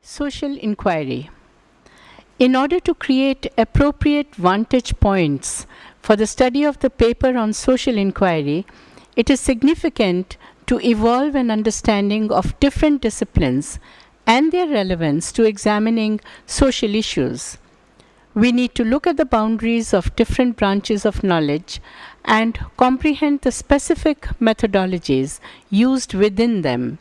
Social inquiry. In order to create appropriate vantage points for the study of the paper on social inquiry, it is significant to evolve an understanding of different disciplines and their relevance to examining social issues. We need to look at the boundaries of different branches of knowledge and comprehend the specific methodologies used within them.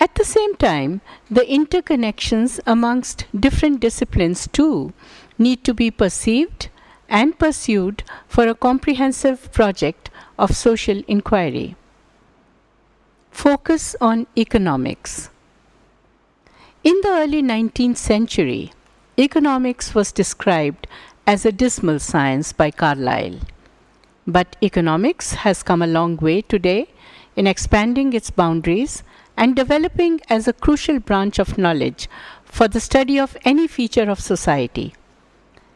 At the same time, the interconnections amongst different disciplines too need to be perceived and pursued for a comprehensive project of social inquiry. Focus on economics. In the early 19th century, economics was described as a dismal science by Carlyle. But economics has come a long way today in expanding its boundaries and developing as a crucial branch of knowledge for the study of any feature of society.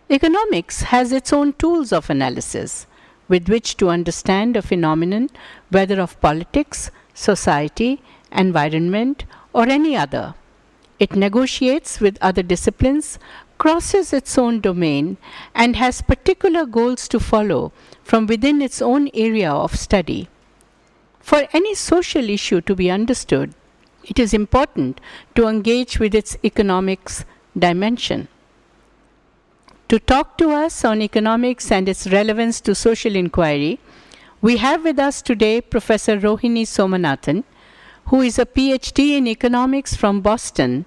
Economics has its own tools of analysis with which to understand a phenomenon, whether of politics, society, environment, or any other. It negotiates with other disciplines, crosses its own domain, and has particular goals to follow from within its own area of study. For any social issue to be understood, it is important to engage with its economics dimension. To talk to us on economics and its relevance to social inquiry, we have with us today Professor Rohini Somanathan, who is a PhD in economics from Boston,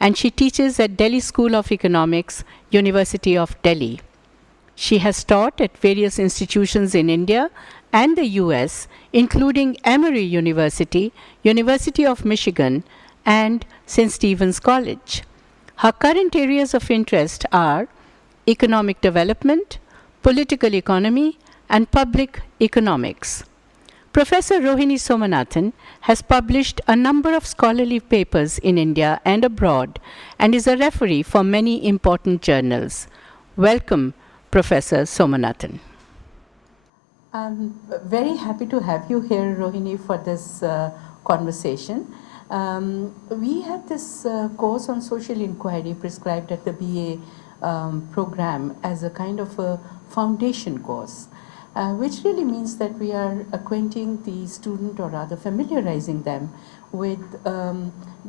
and she teaches at Delhi School of Economics, University of Delhi. She has taught at various institutions in India and the US, including Emory University, University of Michigan, and St. Stephen's College. Her current areas of interest are economic development, political economy, and public economics. Professor Rohini Somanathan has published a number of scholarly papers in India and abroad and is a referee for many important journals. Welcome, Professor Somanathan. I'm very happy to have you here, Rohini, for this conversation. We have this course on social inquiry prescribed at the BA program as a kind of a foundation course, which really means that we are acquainting the student, or rather familiarizing them with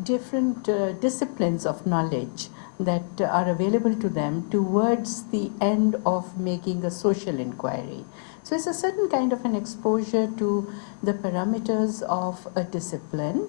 different disciplines of knowledge that are available to them towards the end of making a social inquiry. So it's a certain kind of an exposure to the parameters of a discipline,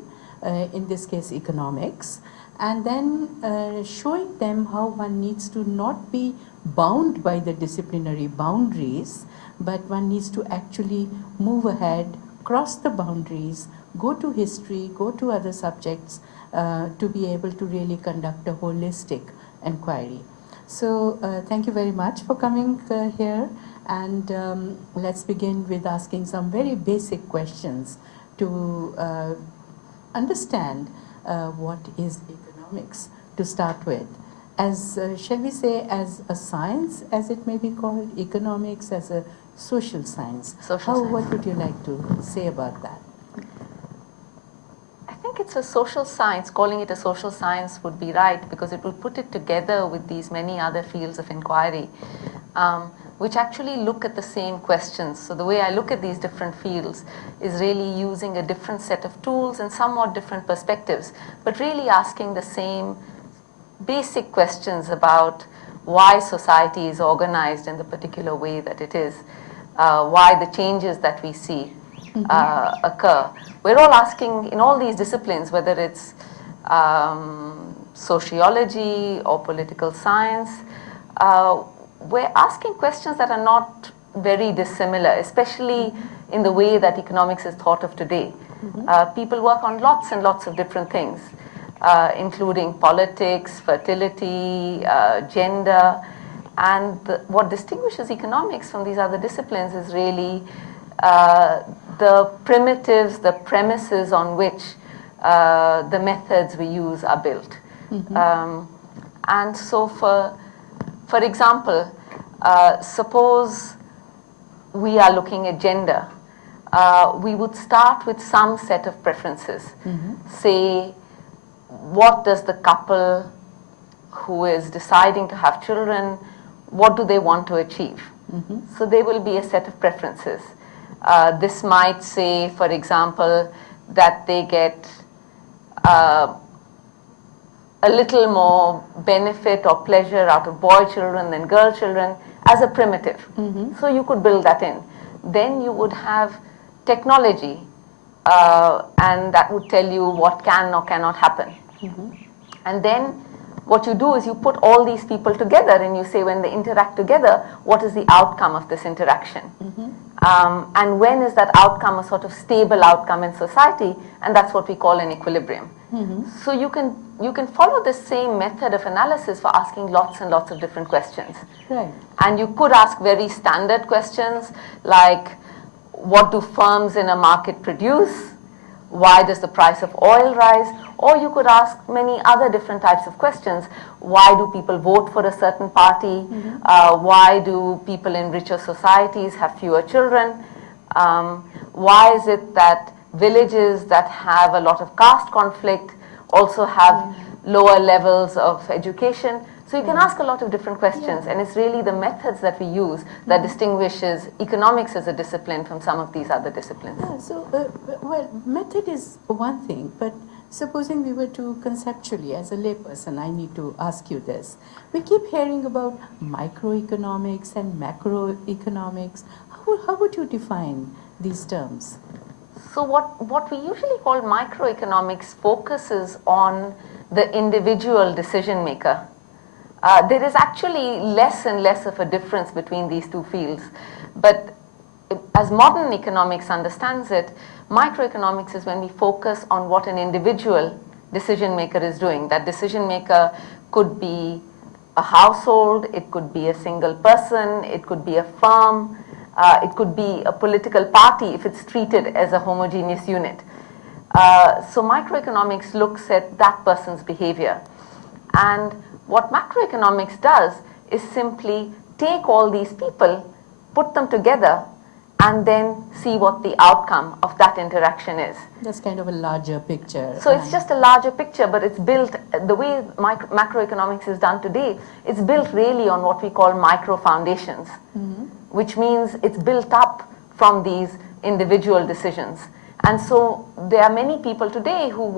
in this case economics, and then showing them how one needs to not be bound by the disciplinary boundaries, but one needs to actually move ahead, cross the boundaries, go to history, go to other subjects, to be able to really conduct a holistic inquiry. So thank you very much for coming here. And let's begin with asking some very basic questions to understand what is economics to start with. As, shall we say, as a science, as it may be called, economics as a social science. What would you like to say about that? I think it's a social science. Calling it a social science would be right, because it would put it together with these many other fields of inquiry, which actually look at the same questions. So the way I look at these different fields is really using a different set of tools and somewhat different perspectives, but really asking the same basic questions about why society is organized in the particular way that it is, why the changes that we see occur. We're all asking in all these disciplines, whether it's sociology or political science, we're asking questions that are not very dissimilar, especially in the way that economics is thought of today. People work on lots and lots of different things, including politics, fertility, gender, and what distinguishes economics from these other disciplines is really the primitives, the premises on which the methods we use are built. And so for example, suppose we are looking at gender, we would start with some set of preferences. Say, what does the couple who is deciding to have children, what do they want to achieve? So there will be a set of preferences. This might say, for example, that they get a little more benefit or pleasure out of boy children than girl children as a primitive. So you could build that in. Then you would have technology, and that would tell you what can or cannot happen. And then what you do is you put all these people together and you say, when they interact together, what is the outcome of this interaction? And when is that outcome a sort of stable outcome in society? And that's what we call an equilibrium. So you can follow the same method of analysis for asking lots and lots of different questions. Right. And you could ask very standard questions like, what do firms in a market produce? Why does the price of oil rise? Or you could ask many other different types of questions. Why do people vote for a certain party? Why do people in richer societies have fewer children? Why is it that villages that have a lot of caste conflict also have lower levels of education? So you can ask a lot of different questions, and it's really the methods that we use that distinguishes economics as a discipline from some of these other disciplines. Yeah, so, well, method is one thing, but supposing we were to conceptually, as a layperson, I need to ask you this. We keep hearing about microeconomics and macroeconomics. How would you define these terms? So what we usually call microeconomics focuses on the individual decision maker. There is actually less and less of a difference between these two fields. But as modern economics understands it, microeconomics is when we focus on what an individual decision maker is doing. That decision maker could be a household, it could be a single person, it could be a firm, it could be a political party if it's treated as a homogeneous unit. So microeconomics looks at that person's behavior. And what macroeconomics does is simply take all these people, put them together, and then see what the outcome of that interaction is. That's kind of a larger picture. So it's just a larger picture, but it's built, the way macroeconomics is done today, it's built really on what we call micro foundations, which means it's built up from these individual decisions. And so there are many people today who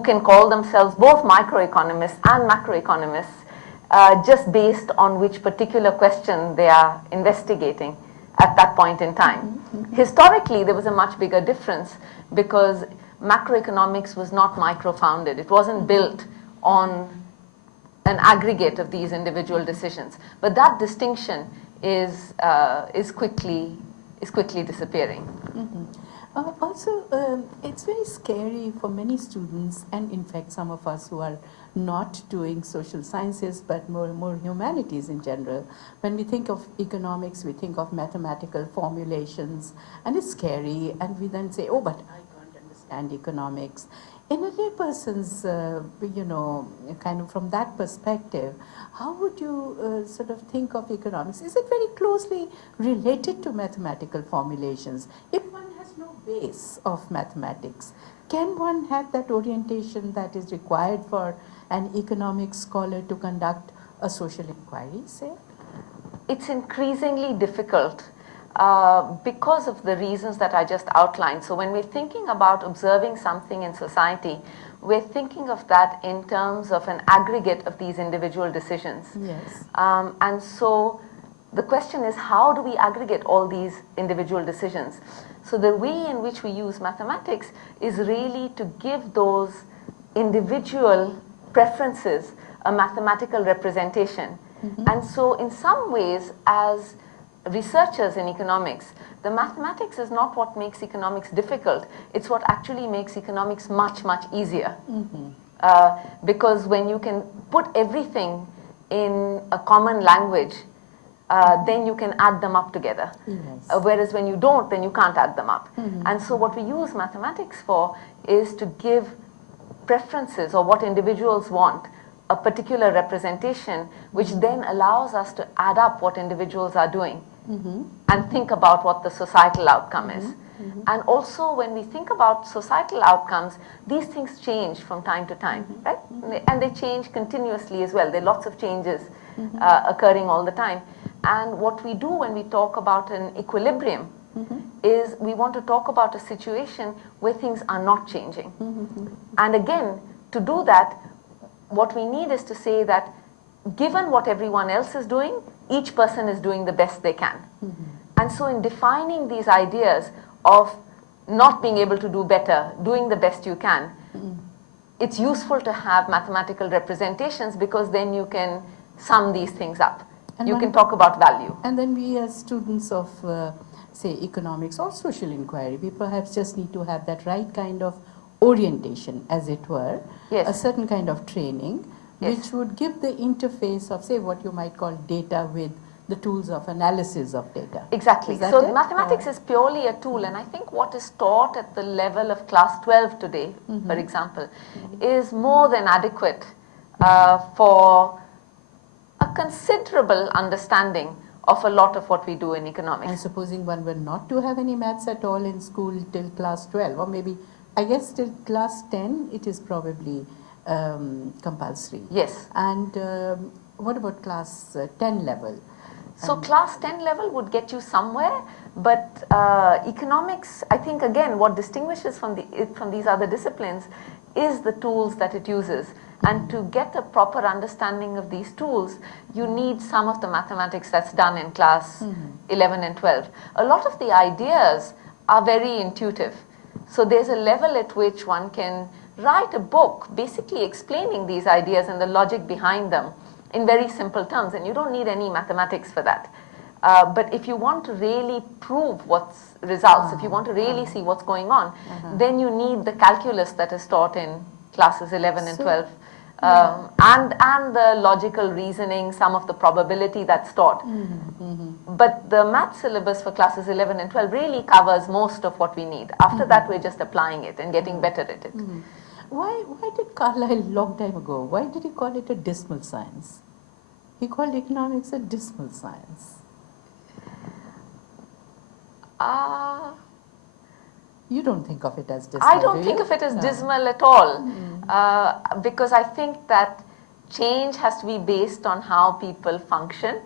can call themselves both microeconomists and macroeconomists, just based on which particular question they are investigating at that point in time. Historically, there was a much bigger difference because macroeconomics was not micro-founded. It wasn't built on an aggregate of these individual decisions. But that distinction is quickly disappearing. Also, it's very scary for many students, and in fact some of us who are not doing social sciences but more humanities in general. When we think of economics, we think of mathematical formulations, and it's scary, and we then say, oh, but I can't understand economics. In a layperson's, kind of from that perspective, how would you sort of think of economics? Is it very closely related to mathematical formulations? If one has no base of mathematics, can one have that orientation that is required for an economics scholar to conduct a social inquiry, say? It's increasingly difficult because of the reasons that I just outlined. So when we're thinking about observing something in society, we're thinking of that in terms of an aggregate of these individual decisions. Yes. And so the question is, how do we aggregate all these individual decisions? So the way in which we use mathematics is really to give those individual preferences a mathematical representation. And so in some ways, as researchers in economics, the mathematics is not what makes economics difficult. It's what actually makes economics much, much easier. Because when you can put everything in a common language, then you can add them up together. Yes. Whereas when you don't, then you can't add them up. And so what we use mathematics for is to give preferences or what individuals want a particular representation, which then allows us to add up what individuals are doing and think about what the societal outcome is. And also when we think about societal outcomes, these things change from time to time, right? And they change continuously as well. There are lots of changes occurring all the time. And what we do when we talk about an equilibrium is we want to talk about a situation where things are not changing. And again, to do that, what we need is to say that given what everyone else is doing, each person is doing the best they can. And so in defining these ideas of not being able to do better, doing the best you can, it's useful to have mathematical representations because then you can sum these things up. And you can talk about value. And then we as students of, say, economics or social inquiry, we perhaps just need to have that right kind of orientation, as it were, Yes. a certain kind of training, Yes. which would give the interface of, say, what you might call data with the tools of analysis of data. Exactly. Is that So it? mathematics is purely a tool, and I think what is taught at the level of class 12 today, for example, is more than adequate for a considerable understanding of a lot of what we do in economics. And supposing one were not to have any maths at all in school till class 12, or maybe, I guess till class 10, it is probably compulsory. Yes. And what about class 10 level? So class 10 level would get you somewhere, but economics, I think again, what distinguishes it from these other disciplines is the tools that it uses. And to get a proper understanding of these tools, you need some of the mathematics that's done in class 11 and 12. A lot of the ideas are very intuitive. So there's a level at which one can write a book basically explaining these ideas and the logic behind them in very simple terms, and you don't need any mathematics for that. But if you want to really prove what's results, if you want to really see what's going on, then you need the calculus that is taught in classes 11 and 12. And the logical reasoning, some of the probability that's taught. But the math syllabus for classes 11 and 12 really covers most of what we need. After that, we're just applying it and getting better at it. Why did Carlyle, long time ago, why did he call it a dismal science? He called economics a dismal science. You don't think of it as dismal, I don't do think you? of it as No. dismal at all, because I think that change has to be based on how people function,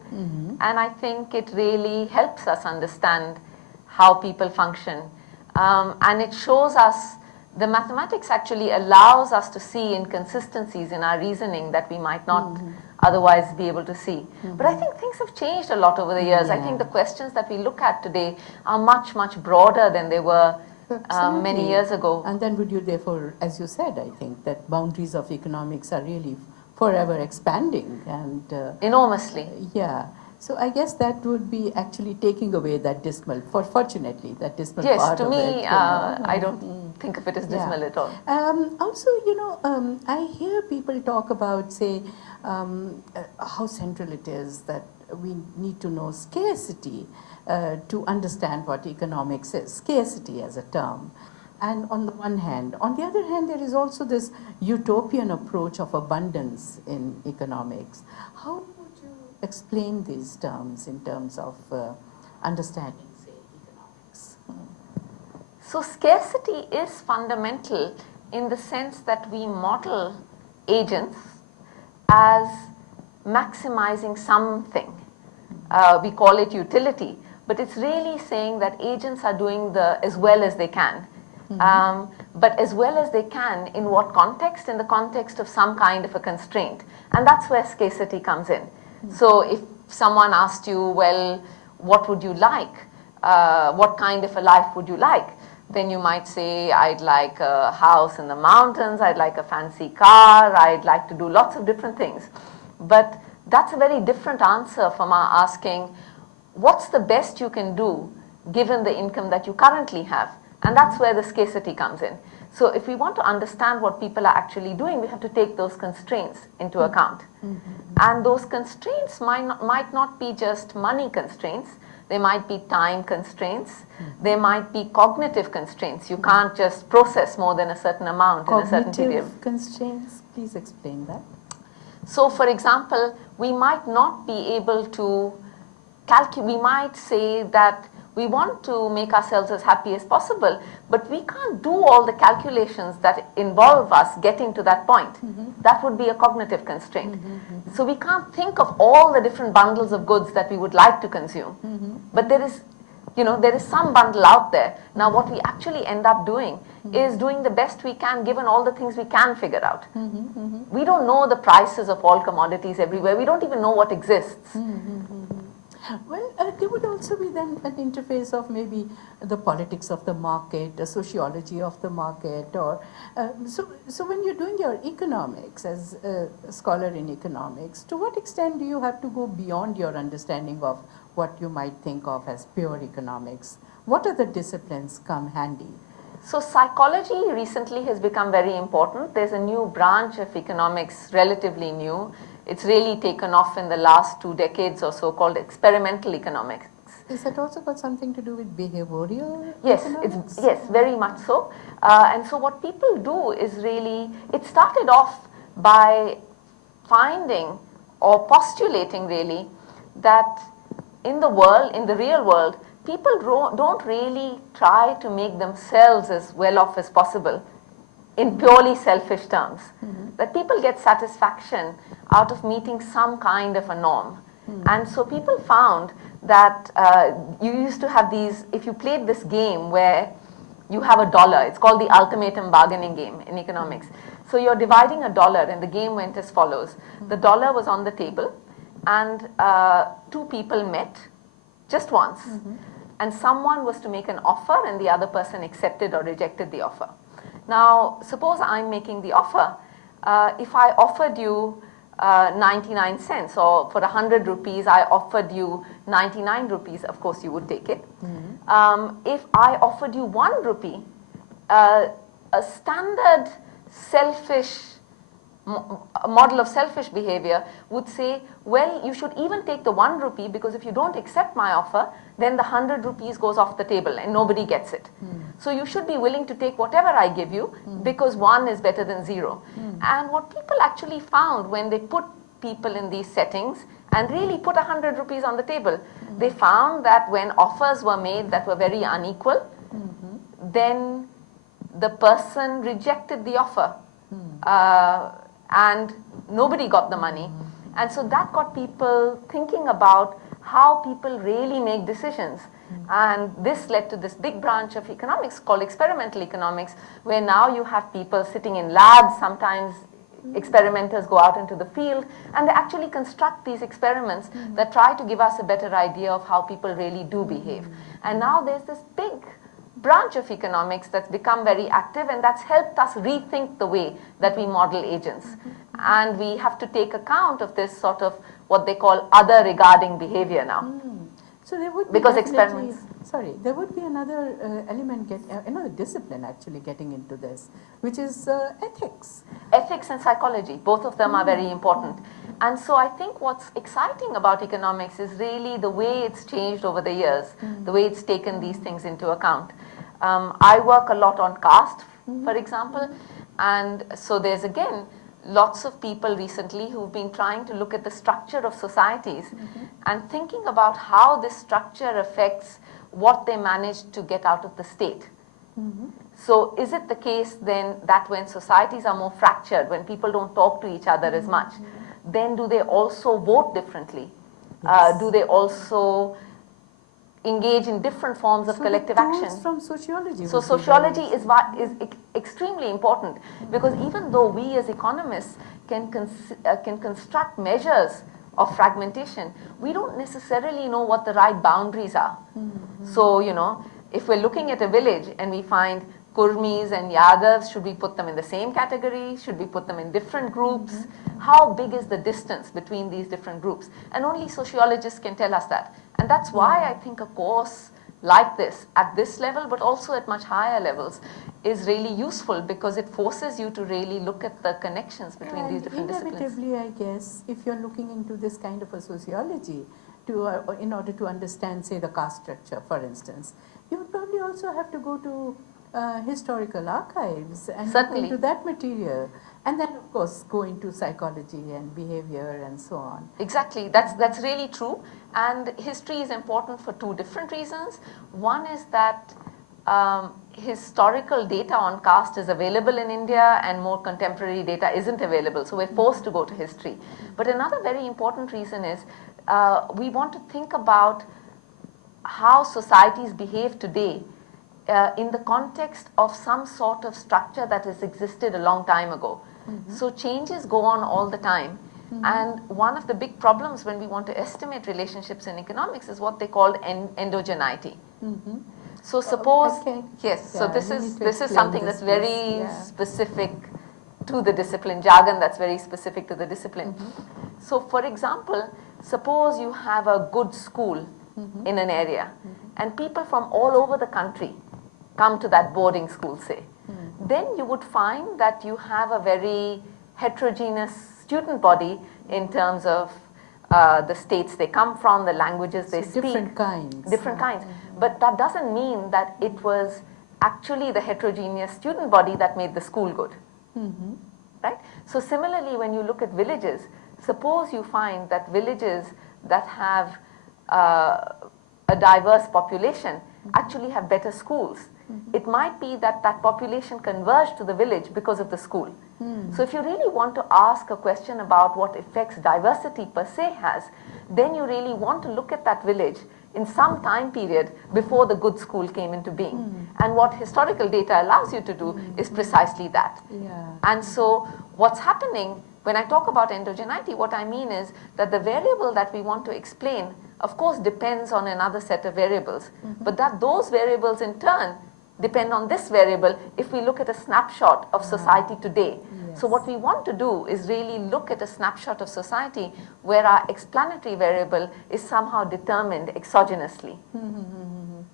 and I think it really helps us understand how people function, and it shows us, the mathematics actually allows us to see inconsistencies in our reasoning that we might not otherwise be able to see. But I think things have changed a lot over the years. I think the questions that we look at today are much, much broader than they were many Absolutely. years ago. And then would you therefore, as you said, I think that boundaries of economics are really forever expanding and Enormously. yeah. So I guess that would be actually taking away that dismal, fortunately, that dismal Yes, part to of me, it. I don't think of it as dismal at all. Also, I hear people talk about, say, how central it is that we need to know scarcity to understand what economics is, scarcity as a term. And on the one hand, on the other hand, there is also this utopian approach of abundance in economics. How would you explain these terms in terms of understanding, say, economics? So scarcity is fundamental in the sense that we model agents as maximizing something. We call it utility, but it's really saying that agents are doing as well as they can. But as well as they can, in what context? In the context of some kind of a constraint. And that's where scarcity comes in. So if someone asked you, well, what would you like? What kind of a life would you like? Then you might say, I'd like a house in the mountains, I'd like a fancy car, I'd like to do lots of different things. But that's a very different answer from our asking, what's the best you can do given the income that you currently have? And that's where the scarcity comes in. So if we want to understand what people are actually doing, we have to take those constraints into account. And those constraints might not be just money constraints. They might be time constraints. They might be cognitive constraints. You can't just process more than a certain amount in a certain period. Cognitive constraints, please explain that. So for example, we might not be able to we might say that we want to make ourselves as happy as possible, but we can't do all the calculations that involve us getting to that point. That would be a cognitive constraint. So we can't think of all the different bundles of goods that we would like to consume. But there is, there is some bundle out there. Now what we actually end up doing is doing the best we can given all the things we can figure out. We don't know the prices of all commodities everywhere. We don't even know what exists. Well, there would also be then an interface of maybe the politics of the market, the sociology of the market, or so when you're doing your economics as a scholar in economics, to what extent do you have to go beyond your understanding of what you might think of as pure economics? What other disciplines come handy? So psychology recently has become very important. There's a new branch of economics, relatively new. It's really taken off in the last 2 decades or so, called experimental economics. Is that also got something to do with behavioral economics? Yes, very much so. And so what people do is really, it started off by finding or postulating really that in the world, in the real world, people don't really try to make themselves as well off as possible in purely selfish terms. That people get satisfaction out of meeting some kind of a norm. And so people found that you used to have these, if you played this game where you have a dollar, it's called the ultimatum bargaining game in economics. So you're dividing a dollar and the game went as follows. The dollar was on the table and 2 people met just once. And someone was to make an offer and the other person accepted or rejected the offer. Now, suppose I'm making the offer. If I offered you 99 cents, or for 100 rupees I offered you 99 rupees, of course you would take it. If I offered you 1 rupee, a standard selfish model of selfish behavior would say, well, you should even take the 1 rupee, because if you don't accept my offer, then the 100 rupees goes off the table and nobody gets it. So you should be willing to take whatever I give you, because 1 is better than 0. And what people actually found when they put people in these settings and really put 100 rupees on the table, they found that when offers were made that were very unequal, then the person rejected the offer. And nobody got the money. And so that got people thinking about how people really make decisions. And this led to this big branch of economics called experimental economics, where now you have people sitting in labs. Sometimes experimenters go out into the field and they actually construct these experiments that try to give us a better idea of how people really do behave. And now there's this big branch of economics that's become very active, and that's helped us rethink the way that we model agents. And we have to take account of this sort of what they call other regarding behavior now. So there would be because experiments. Sorry, there would be another element, another discipline actually getting into this, which is ethics. Ethics and psychology, both of them are very important. And so I think what's exciting about economics is really the way it's changed over the years, the way it's taken these things into account. I work a lot on caste, for example, and so there's again lots of people recently who've been trying to look at the structure of societies and thinking about how this structure affects what they manage to get out of the state. So is it the case then that when societies are more fractured, when people don't talk to each other as much, then do they also vote differently? Do they also engage in different forms of collective action? From sociology. So sociology is extremely important, because even though we as economists can construct measures of fragmentation, we don't necessarily know what the right boundaries are. So, if we're looking at a village and we find Kurmis and Yadavs, should we put them in the same category? Should we put them in different groups? How big is the distance between these different groups? And only sociologists can tell us that. And that's why I think a course like this, at this level, but also at much higher levels, is really useful, because it forces you to really look at the connections between these different disciplines. Inevitably, I guess, if you're looking into this kind of a sociology, in order to understand, say, the caste structure, for instance, you would probably also have to go to historical archives and look into that material And then, of course, go into psychology and behavior and so on. Exactly, that's really true. And history is important for two different reasons. One is that historical data on caste is available in India and more contemporary data isn't available, so we're forced to go to history. But another very important reason is we want to think about how societies behave today in the context of some sort of structure that has existed a long time ago. So changes go on all the time. And one of the big problems when we want to estimate relationships in economics is what they call endogeneity. So suppose, yes, so this is something that's very specific to the discipline, jargon that's very specific to the discipline. So for example, suppose you have a good school in an area and people from all over the country come to that boarding school, say. Then you would find that you have a very heterogeneous student body in terms of the states they come from, the languages they speak. Different kinds. Different kinds. But that doesn't mean that it was actually the heterogeneous student body that made the school good. Right? So similarly, when you look at villages, suppose you find that villages that have a diverse population actually have better schools. It might be that that population converged to the village because of the school. So if you really want to ask a question about what effects diversity per se has, then you really want to look at that village in some time period before the good school came into being. And what historical data allows you to do is precisely that. And so what's happening when I talk about endogeneity, what I mean is that the variable that we want to explain, of course, depends on another set of variables, but that those variables in turn depend on this variable if we look at a snapshot of society today. So what we want to do is really look at a snapshot of society where our explanatory variable is somehow determined exogenously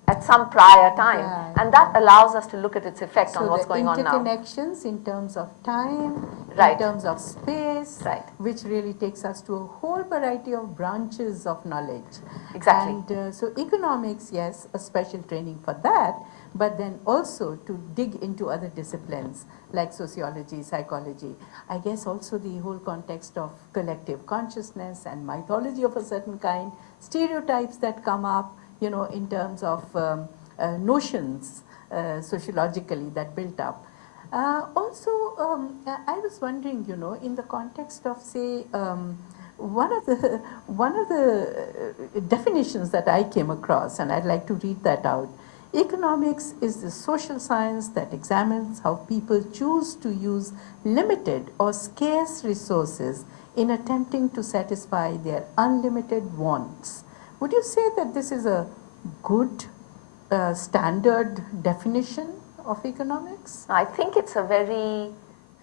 at some prior time, and that allows us to look at its effect on what's going on now. Interconnections in terms of time, Right. in terms of space, Right. which really takes us to a whole variety of branches of knowledge. Exactly. And so economics, yes, a special training for that, but then also to dig into other disciplines like sociology, psychology. I guess also the whole context of collective consciousness and mythology of a certain kind, stereotypes that come up, you know, in terms of notions sociologically that built up. Also, I was wondering, you know, in the context of, say, one of the definitions that I came across, and I'd like to read that out. Economics is the social science that examines how people choose to use limited or scarce resources in attempting to satisfy their unlimited wants. Would you say that this is a good standard definition of economics? I think it's a very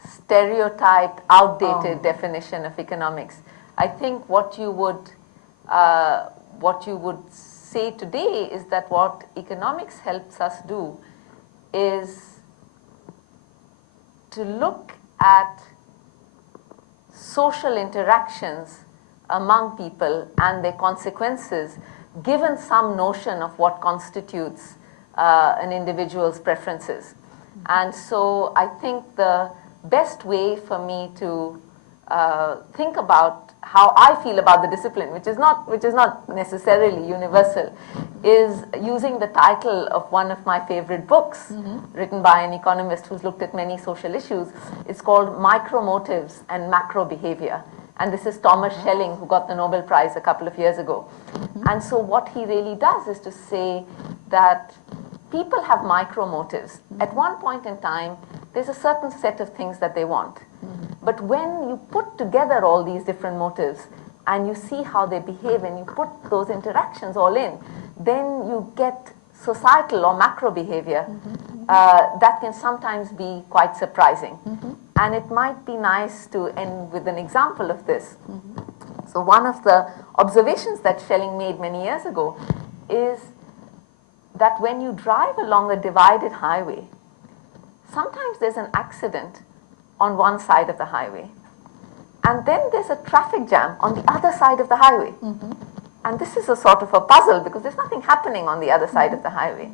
stereotyped, outdated definition of economics. I think what you would say today is that what economics helps us do is to look at social interactions among people and their consequences given some notion of what constitutes an individual's preferences. And so I think the best way for me to think about how I feel about the discipline, which is not necessarily universal, is using the title of one of my favorite books, written by an economist who's looked at many social issues. It's called Micromotives and Macro Behavior. And this is Thomas Schelling, who got the Nobel Prize a couple of years ago. And so what he really does is to say that people have micromotives. At one point in time, there's a certain set of things that they want. But when you put together all these different motives and you see how they behave and you put those interactions all in, then you get societal or macro behavior that can sometimes be quite surprising. And it might be nice to end with an example of this. So one of the observations that Schelling made many years ago is that when you drive along a divided highway, sometimes there's an accident on one side of the highway, and then there's a traffic jam on the other side of the highway. And this is a sort of a puzzle because there's nothing happening on the other side of the highway.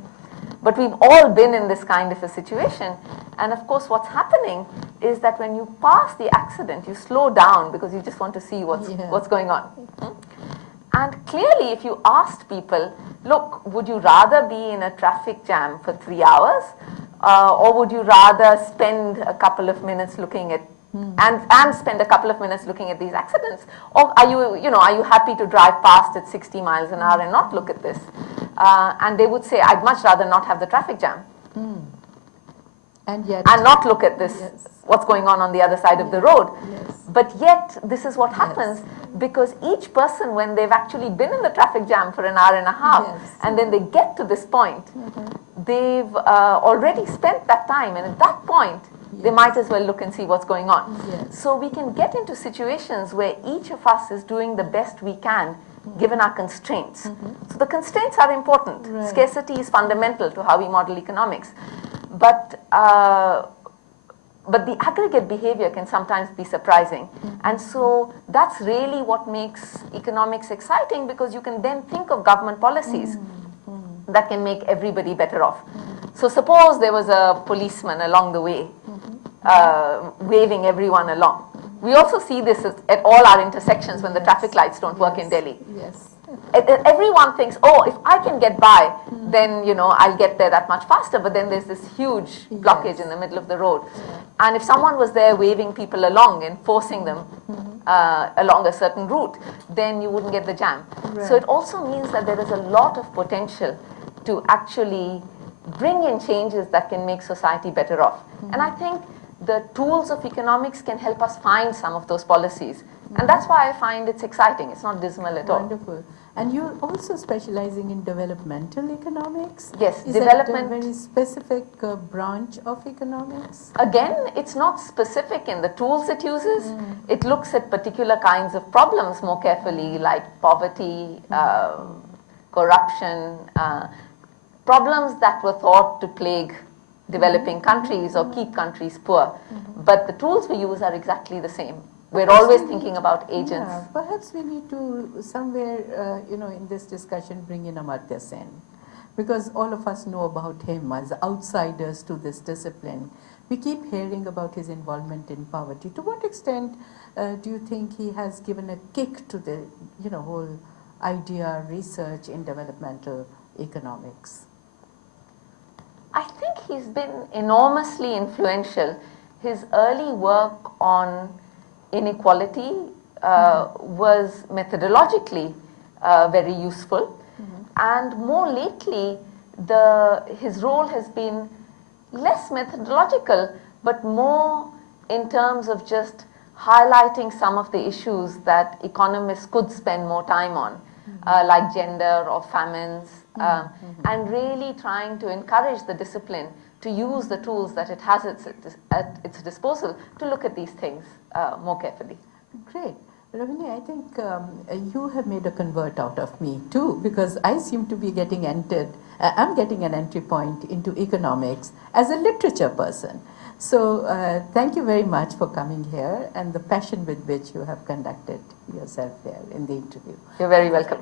But we've all been in this kind of a situation, and of course what's happening is that when you pass the accident, you slow down because you just want to see Yeah. what's going on. And clearly, if you asked people, look, would you rather be in a traffic jam for 3 hours, or would you rather spend a couple of minutes looking at and spend a couple of minutes looking at these accidents, or are you happy to drive past at 60 miles an hour and not look at this? And they would say, I'd much rather not have the traffic jam. And yet, And not look at this, yes. what's going on the other side of the road. Yes. But yet, this is what happens, because each person, when they've actually been in the traffic jam for an hour and a half, Yes. and then they get to this point, they've already spent that time, and at that point, they might as well look and see what's going on. Yes. So we can get into situations where each of us is doing the best we can, given our constraints. So the constraints are important. Right. Scarcity is fundamental to how we model economics. But the aggregate behavior can sometimes be surprising. And so that's really what makes economics exciting, because you can then think of government policies that can make everybody better off. So suppose there was a policeman along the way, waving everyone along. We also see this at all our intersections when the traffic lights don't work in Delhi. Yes. Everyone thinks, oh, if I can get by, then I'll get there that much faster. But then there's this huge blockage in the middle of the road. And if someone was there waving people along and forcing them along a certain route, then you wouldn't get the jam. Right. So it also means that there is a lot of potential to actually bring in changes that can make society better off. And I think the tools of economics can help us find some of those policies. And that's why I find it's exciting. It's not dismal at all. Wonderful. And you're also specializing in developmental economics? Yes, Is development. that a very specific branch of economics? Again, it's not specific in the tools it uses. It looks at particular kinds of problems more carefully, like poverty, corruption, problems that were thought to plague developing countries or keep countries poor. But the tools we use are exactly the same. We're always thinking about agents. Yeah, perhaps we need to somewhere, in this discussion bring in Amartya Sen, because all of us know about him as outsiders to this discipline. We keep hearing about his involvement in poverty. To what extent do you think he has given a kick to the, whole idea, research in developmental economics? I think he's been enormously influential. His early work on inequality was methodologically very useful. And more lately, his role has been less methodological, but more in terms of just highlighting some of the issues that economists could spend more time on, like gender or famines, and really trying to encourage the discipline to use the tools that it has at its disposal to look at these things more carefully. Great. Rohini, I think you have made a convert out of me too, because I seem to be getting entered, I'm getting an entry point into economics as a literature person. So thank you very much for coming here and the passion with which you have conducted yourself here in the interview. You're very welcome.